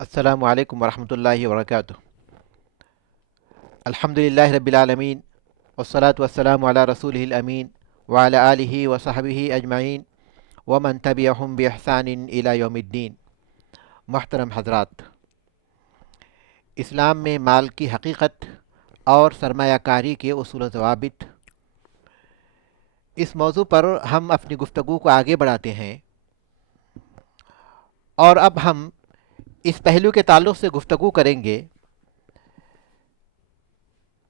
السلام علیکم ورحمۃ اللہ وبرکاتہ۔ الحمدللہ رب العالمین والصلاة والسلام علی رسولہ الامین وعلی آلہ وصحبہ اجمعین ومن تبعہم بإحسان الی یوم الدین۔ محترم حضرات، اسلام میں مال کی حقیقت اور سرمایہ کاری کے اصول و ضوابط، اس موضوع پر ہم اپنی گفتگو کو آگے بڑھاتے ہیں، اور اب ہم اس پہلو کے تعلق سے گفتگو کریں گے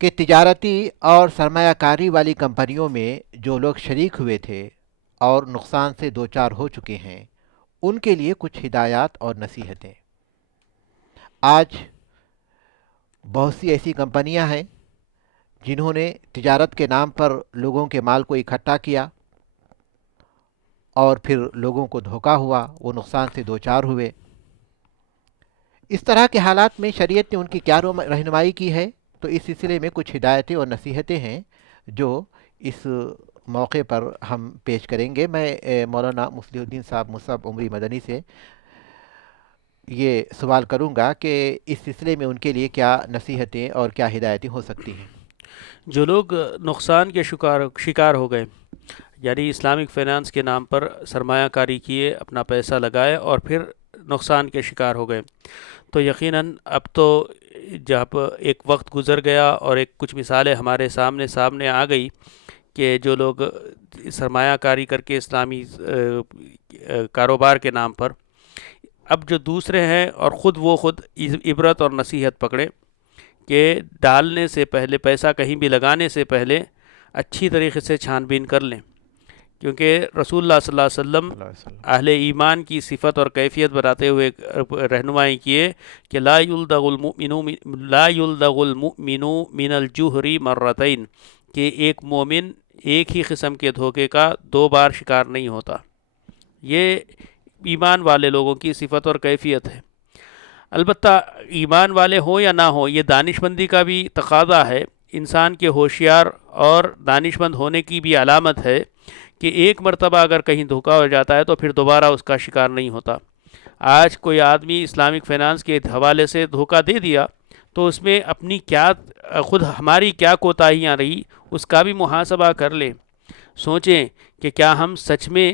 کہ تجارتی اور سرمایہ کاری والی کمپنیوں میں جو لوگ شریک ہوئے تھے اور نقصان سے دوچار ہو چکے ہیں، ان کے لیے کچھ ہدایات اور نصیحتیں۔ آج بہت سی ایسی کمپنیاں ہیں جنہوں نے تجارت کے نام پر لوگوں کے مال کو اکٹھا کیا اور پھر لوگوں کو دھوکہ ہوا، وہ نقصان سے دوچار ہوئے۔ اس طرح کے حالات میں شریعت نے ان کی کیا رہنمائی کی ہے، تو اس سلسلے میں کچھ ہدایتیں اور نصیحتیں ہیں جو اس موقع پر ہم پیش کریں گے۔ میں مولانا مصلح الدین صاحب مصعب عمری مدنی سے یہ سوال کروں گا کہ اس سلسلے میں ان کے لیے کیا نصیحتیں اور کیا ہدایتیں ہو سکتی ہیں۔ جو لوگ نقصان کے شکار ہو گئے، یعنی اسلامک فائنانس کے نام پر سرمایہ کاری کیے، اپنا پیسہ لگائے اور پھر نقصان کے شکار ہو گئے، تو یقیناً اب تو جب ایک وقت گزر گیا اور کچھ مثالیں ہمارے سامنے آ گئی کہ جو لوگ سرمایہ کاری کر کے اسلامی کاروبار کے نام پر اب جو دوسرے ہیں اور خود عبرت اور نصیحت پکڑے کہ ڈالنے سے پہلے، پیسہ کہیں بھی لگانے سے پہلے اچھی طریقے سے چھان بین کر لیں، کیونکہ رسول اللہ صلی اللہ علیہ وسلم اہل ایمان کی صفت اور کیفیت بتاتے ہوئے رہنمائی کیے کہ لا یلدغ المؤمن من الجہری مرتین، کہ ایک مومن ایک ہی قسم کے دھوکے کا دو بار شکار نہیں ہوتا۔ یہ ایمان والے لوگوں کی صفت اور کیفیت ہے۔ البتہ ایمان والے ہوں یا نہ ہوں، یہ دانش مندی کا بھی تقاضا ہے، انسان کے ہوشیار اور دانش مند ہونے کی بھی علامت ہے کہ ایک مرتبہ اگر کہیں دھوکا ہو جاتا ہے تو پھر دوبارہ اس کا شکار نہیں ہوتا۔ آج کوئی آدمی اسلامک فائنانس کے حوالے سے دھوکا دے دیا تو اس میں اپنی ہماری کیا کوتاہیاں رہی، اس کا بھی محاسبہ کر لیں۔ سوچیں کہ کیا ہم سچ میں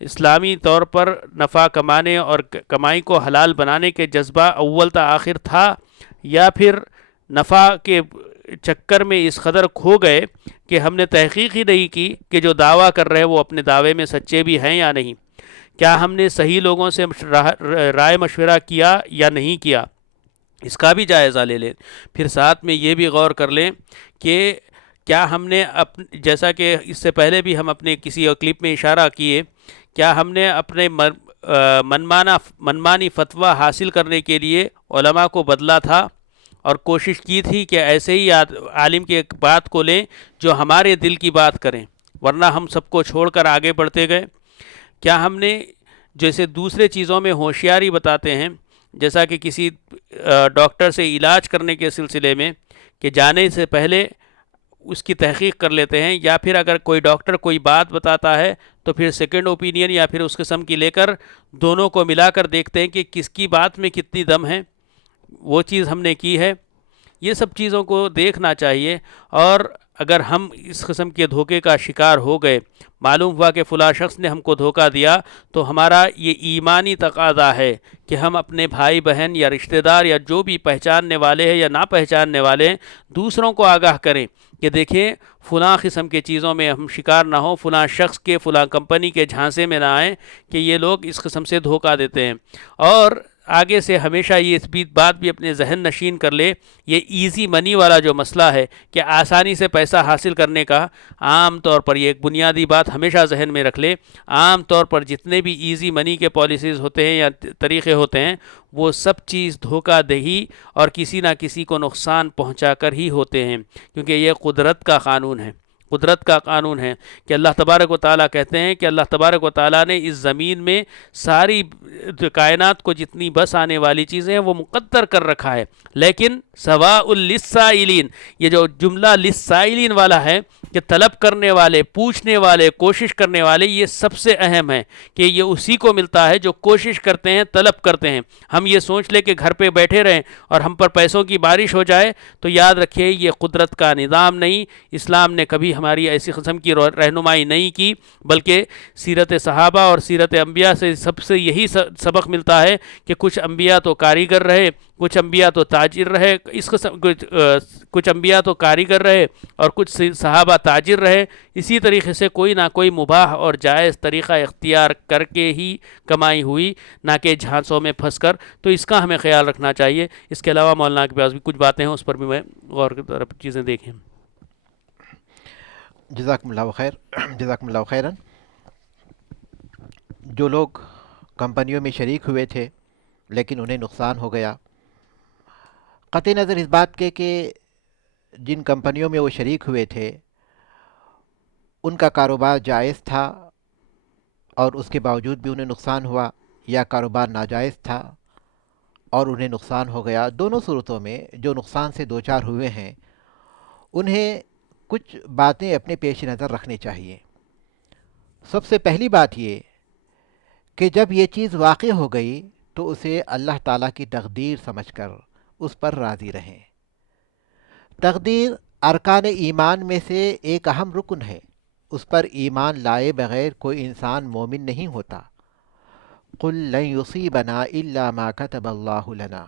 اسلامی طور پر نفع کمانے اور کمائی کو حلال بنانے کے جذبہ اول تا آخر تھا، یا پھر نفع کے چکر میں اس قدر کھو گئے کہ ہم نے تحقیق ہی نہیں کی کہ جو دعویٰ کر رہے وہ اپنے دعوے میں سچے بھی ہیں یا نہیں۔ کیا ہم نے صحیح لوگوں سے رائے مشورہ کیا یا نہیں کیا، اس کا بھی جائزہ لے لیں۔ پھر ساتھ میں یہ بھی غور کر لیں کہ کیا ہم نے جیسا کہ اس سے پہلے بھی ہم اپنے کسی اور کلپ میں اشارہ کیے، کیا ہم نے اپنے منمانی فتویٰ حاصل کرنے کے لیے علماء کو بدلا تھا اور کوشش کی تھی کہ ایسے ہی عالم کی ایک بات کو لیں جو ہمارے دل کی بات کریں، ورنہ ہم سب کو چھوڑ کر آگے بڑھتے گئے؟ کیا ہم نے جیسے دوسرے چیزوں میں ہوشیاری بتاتے ہیں، جیسا کہ کسی ڈاکٹر سے علاج کرنے کے سلسلے میں کہ جانے سے پہلے اس کی تحقیق کر لیتے ہیں، یا پھر اگر کوئی ڈاکٹر کوئی بات بتاتا ہے تو پھر سیکنڈ اوپینین یا پھر اس قسم کی لے کر دونوں کو ملا کر دیکھتے ہیں کہ کس کی بات میں کتنی دم ہے، وہ چیز ہم نے کی ہے؟ یہ سب چیزوں کو دیکھنا چاہیے۔ اور اگر ہم اس قسم کے دھوکے کا شکار ہو گئے، معلوم ہوا کہ فلاں شخص نے ہم کو دھوکہ دیا، تو ہمارا یہ ایمانی تقاضا ہے کہ ہم اپنے بھائی بہن یا رشتہ دار یا جو بھی پہچاننے والے ہیں یا نہ پہچاننے والے ہیں، دوسروں کو آگاہ کریں کہ دیکھیں فلاں قسم کے چیزوں میں ہم شکار نہ ہوں، فلاں شخص کے، فلاں کمپنی کے جھانسے میں نہ آئیں کہ یہ لوگ اس قسم سے دھوکہ دیتے ہیں۔ اور آگے سے ہمیشہ یہ بات بھی اپنے ذہن نشین کر لے، یہ ایزی منی والا جو مسئلہ ہے کہ آسانی سے پیسہ حاصل کرنے کا، عام طور پر یہ ایک بنیادی بات ہمیشہ ذہن میں رکھ لے، عام طور پر جتنے بھی ایزی منی کے پالیسیز ہوتے ہیں یا طریقے ہوتے ہیں، وہ سب چیز دھوکہ دہی اور کسی نہ کسی کو نقصان پہنچا کر ہی ہوتے ہیں، کیونکہ یہ قدرت کا قانون ہے۔ قدرت کا قانون ہے کہ اللہ تبارک و تعالیٰ کہتے ہیں کہ اللہ تبارک و تعالیٰ نے اس زمین میں ساری کائنات کو جتنی بس آنے والی چیزیں ہیں وہ مقدر کر رکھا ہے، لیکن سواء للسائلین، یہ جو جملہ للسائلین والا ہے کہ طلب کرنے والے، پوچھنے والے، کوشش کرنے والے، یہ سب سے اہم ہے کہ یہ اسی کو ملتا ہے جو کوشش کرتے ہیں، طلب کرتے ہیں۔ ہم یہ سوچ لیں کہ گھر پہ بیٹھے رہیں اور ہم پر پیسوں کی بارش ہو جائے تو یاد رکھیے یہ قدرت کا نظام نہیں، اسلام نے کبھی ہماری ایسی قسم کی رہنمائی نہیں کی، بلکہ سیرت صحابہ اور سیرت انبیاء سے سب سے یہی سبق ملتا ہے کہ کچھ انبیاء تو کاریگر رہے، کچھ انبیاء تو تاجر رہے، اس قسم کچھ انبیاء تو کاریگر رہے اور کچھ صحابہ تاجر رہے۔ اسی طریقے سے کوئی نہ کوئی مباح اور جائز طریقہ اختیار کر کے ہی کمائی ہوئی، نہ کہ جھانسوں میں پھنس کر۔ تو اس کا ہمیں خیال رکھنا چاہیے۔ اس کے علاوہ مولانا کے پاس بھی کچھ باتیں ہیں، اس پر بھی میں غور کی طرف چیزیں دیکھیں۔ جزاکم اللہ خیر، جزاکم اللہ خیرن۔ جو لوگ کمپنیوں میں شریک ہوئے تھے لیکن انہیں نقصان ہو گیا، قطع نظر اس بات کے کہ جن کمپنیوں میں وہ شریک ہوئے تھے ان کا کاروبار جائز تھا اور اس کے باوجود بھی انہیں نقصان ہوا، یا کاروبار ناجائز تھا اور انہیں نقصان ہو گیا، دونوں صورتوں میں جو نقصان سے دوچار ہوئے ہیں انہیں کچھ باتیں اپنے پیش نظر رکھنی چاہیے۔ سب سے پہلی بات یہ کہ جب یہ چیز واقع ہو گئی تو اسے اللہ تعالیٰ کی تقدیر سمجھ کر اس پر راضی رہیں۔ تقدیر ارکان ایمان میں سے ایک اہم رکن ہے، اس پر ایمان لائے بغیر کوئی انسان مومن نہیں ہوتا۔ قل لن یصیبنا الا ما کتب اللہ لنا،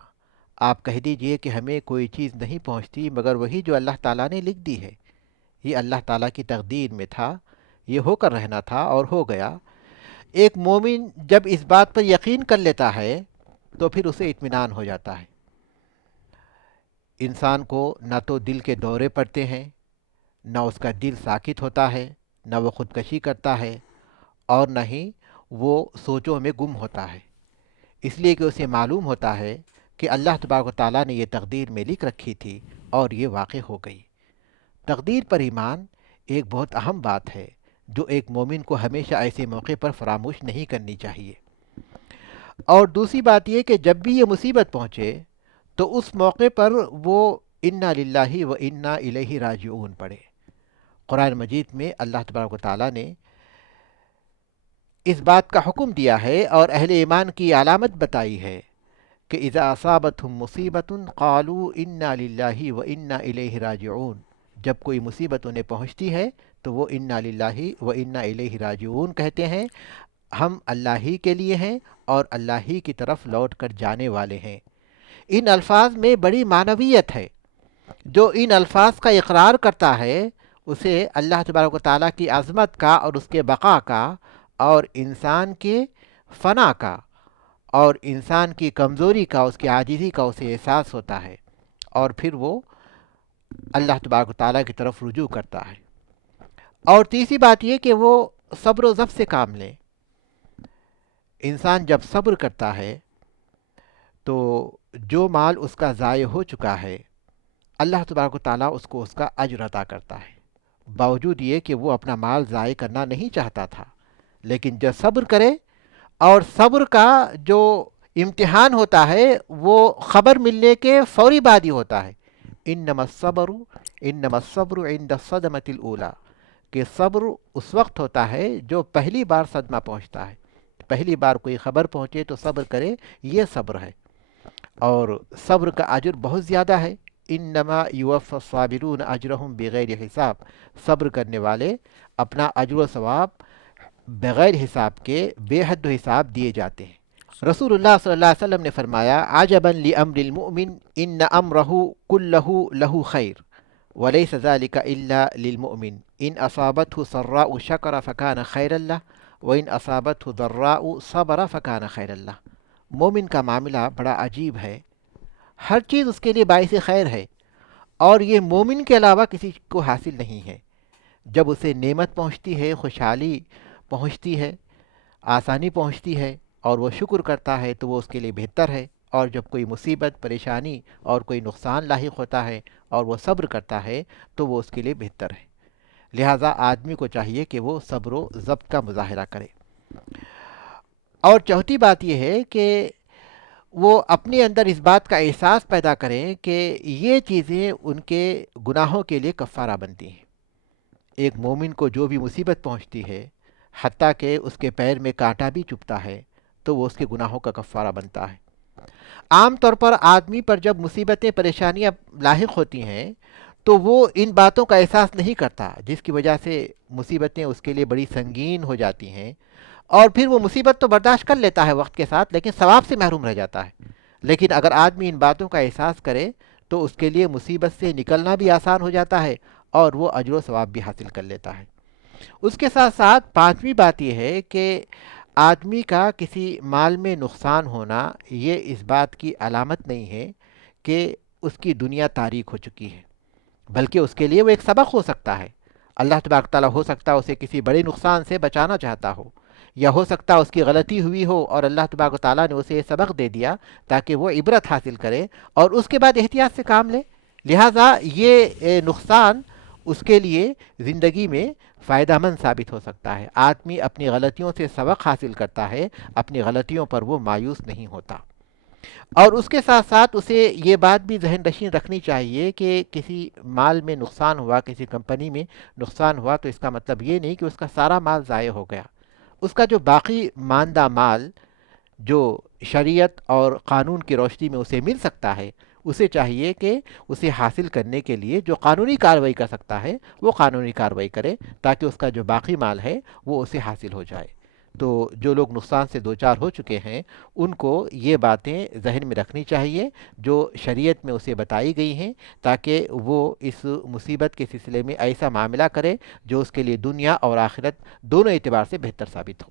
آپ کہہ دیجئے کہ ہمیں کوئی چیز نہیں پہنچتی مگر وہی جو اللہ تعالیٰ نے لکھ دی ہے۔ یہ اللہ تعالیٰ کی تقدیر میں تھا، یہ ہو کر رہنا تھا اور ہو گیا۔ ایک مومن جب اس بات پر یقین کر لیتا ہے تو پھر اسے اطمینان ہو جاتا ہے۔ انسان کو نہ تو دل کے دورے پڑتے ہیں، نہ اس کا دل ساکت ہوتا ہے، نہ وہ خودکشی کرتا ہے، اور نہ ہی وہ سوچوں میں گم ہوتا ہے، اس لیے کہ اسے معلوم ہوتا ہے کہ اللہ تبارک و تعالیٰ نے یہ تقدیر میں لکھ رکھی تھی اور یہ واقع ہو گئی۔ تقدیر پر ایمان ایک بہت اہم بات ہے جو ایک مومن کو ہمیشہ ایسے موقع پر فراموش نہیں کرنی چاہیے۔ اور دوسری بات یہ کہ جب بھی یہ مصیبت پہنچے تو اس موقع پر وہ انا للہ و انا الیہ راجعون پڑھے۔ قرآن مجید میں اللہ تبارک و تعالیٰ نے اس بات کا حکم دیا ہے اور اہل ایمان کی علامت بتائی ہے کہ اذا اصابتہم مصیبت قالوا انا للہ و انا الیہ راجعون، جب کوئی مصیبت انہیں پہنچتی ہے تو وہ انا للہ و انا الیہ راجعون کہتے ہیں، ہم اللہ ہی کے لیے ہیں اور اللہ ہی کی طرف لوٹ کر جانے والے ہیں۔ ان الفاظ میں بڑی معنویت ہے۔ جو ان الفاظ کا اقرار کرتا ہے اسے اللہ تبارک و تعالیٰ کی عظمت کا اور اس کے بقا کا اور انسان کے فنا کا اور انسان کی کمزوری کا، اس کی عاجزی کا اسے احساس ہوتا ہے، اور پھر وہ اللہ تبارک و تعالیٰ کی طرف رجوع کرتا ہے۔ اور تیسری بات یہ کہ وہ صبر و ضبط سے کام لیں۔ انسان جب صبر کرتا ہے تو جو مال اس کا ضائع ہو چکا ہے اللہ تبارک و تعالیٰ اس کو اس کا اجر عطا کرتا ہے، باوجود یہ کہ وہ اپنا مال ضائع کرنا نہیں چاہتا تھا، لیکن جب صبر کرے، اور صبر کا جو امتحان ہوتا ہے وہ خبر ملنے کے فوری بعد ہی ہوتا ہے۔ انما الصبر عند الصدمة الاولى، کہ صبر اس وقت ہوتا ہے جو پہلی بار صدمہ پہنچتا ہے، پہلی بار کوئی خبر پہنچے تو صبر کرے، یہ صبر ہے، اور صبر کا اجر بہت زیادہ ہے۔ انما یوفی الصابرون اجرہم بغیر حساب، صبر کرنے والے اپنا اجر و ثواب بغیر حساب کے بے حد و حساب دیے جاتے ہیں۔ رسول اللہ صلی اللہ علیہ وسلم نے فرمایا عجبا لامر المؤمن ان امرہ کلہ لہ خیر ولیس ذلک الا للمؤمن ان اصابته سراء شکر فکان خیر اللہ وان اصابته ضراء صبر فکان خیر اللہ۔ مومن کا معاملہ بڑا عجیب ہے، ہر چیز اس کے لیے باعث خیر ہے، اور یہ مومن کے علاوہ کسی کو حاصل نہیں ہے۔ جب اسے نعمت پہنچتی ہے، خوشحالی پہنچتی ہے، آسانی پہنچتی ہے اور وہ شکر کرتا ہے تو وہ اس کے لیے بہتر ہے، اور جب کوئی مصیبت، پریشانی اور کوئی نقصان لاحق ہوتا ہے اور وہ صبر کرتا ہے تو وہ اس کے لیے بہتر ہے۔ لہٰذا آدمی کو چاہیے کہ وہ صبر و ضبط کا مظاہرہ کرے۔ اور چوتھی بات یہ ہے کہ وہ اپنے اندر اس بات کا احساس پیدا کریں کہ یہ چیزیں ان کے گناہوں کے لیے کفارہ بنتی ہیں۔ ایک مومن کو جو بھی مصیبت پہنچتی ہے، حتیٰ کہ اس کے پیر میں کانٹا بھی چبھتا ہے، تو وہ اس کے گناہوں کا کفارہ بنتا ہے۔ عام طور پر آدمی پر جب مصیبتیں پریشانیاں لاحق ہوتی ہیں تو وہ ان باتوں کا احساس نہیں کرتا، جس کی وجہ سے مصیبتیں اس کے لیے بڑی سنگین ہو جاتی ہیں، اور پھر وہ مصیبت تو برداشت کر لیتا ہے وقت کے ساتھ، لیکن ثواب سے محروم رہ جاتا ہے۔ لیکن اگر آدمی ان باتوں کا احساس کرے تو اس کے لیے مصیبت سے نکلنا بھی آسان ہو جاتا ہے، اور وہ اجر و ثواب بھی حاصل کر لیتا ہے۔ اس کے ساتھ ساتھ پانچویں بات یہ ہے کہ آدمی کا کسی مال میں نقصان ہونا یہ اس بات کی علامت نہیں ہے کہ اس کی دنیا تاریک ہو چکی ہے، بلکہ اس کے لیے وہ ایک سبق ہو سکتا ہے۔ اللہ تبارک تعالیٰ ہو سکتا ہے اسے کسی بڑے نقصان سے بچانا چاہتا ہو، یا ہو سکتا ہے اس کی غلطی ہوئی ہو اور اللہ تبارک تعالیٰ نے اسے یہ سبق دے دیا تاکہ وہ عبرت حاصل کرے اور اس کے بعد احتیاط سے کام لے۔ لہٰذا یہ نقصان اس کے لیے زندگی میں فائدہ مند ثابت ہو سکتا ہے۔ آدمی اپنی غلطیوں سے سبق حاصل کرتا ہے، اپنی غلطیوں پر وہ مایوس نہیں ہوتا۔ اور اس کے ساتھ ساتھ اسے یہ بات بھی ذہن نشین رکھنی چاہیے کہ کسی مال میں نقصان ہوا، کسی کمپنی میں نقصان ہوا، تو اس کا مطلب یہ نہیں کہ اس کا سارا مال ضائع ہو گیا۔ اس کا جو باقی ماندہ مال جو شریعت اور قانون کی روشنی میں اسے مل سکتا ہے، اسے چاہیے کہ اسے حاصل کرنے کے لیے جو قانونی کارروائی کر سکتا ہے وہ قانونی کارروائی کرے، تاکہ اس کا جو باقی مال ہے وہ اسے حاصل ہو جائے۔ تو جو لوگ نقصان سے دوچار ہو چکے ہیں ان کو یہ باتیں ذہن میں رکھنی چاہیے جو شریعت میں اسے بتائی گئی ہیں، تاکہ وہ اس مصیبت کے سلسلے میں ایسا معاملہ کرے جو اس کے لیے دنیا اور آخرت دونوں اعتبار سے بہتر ثابت ہو۔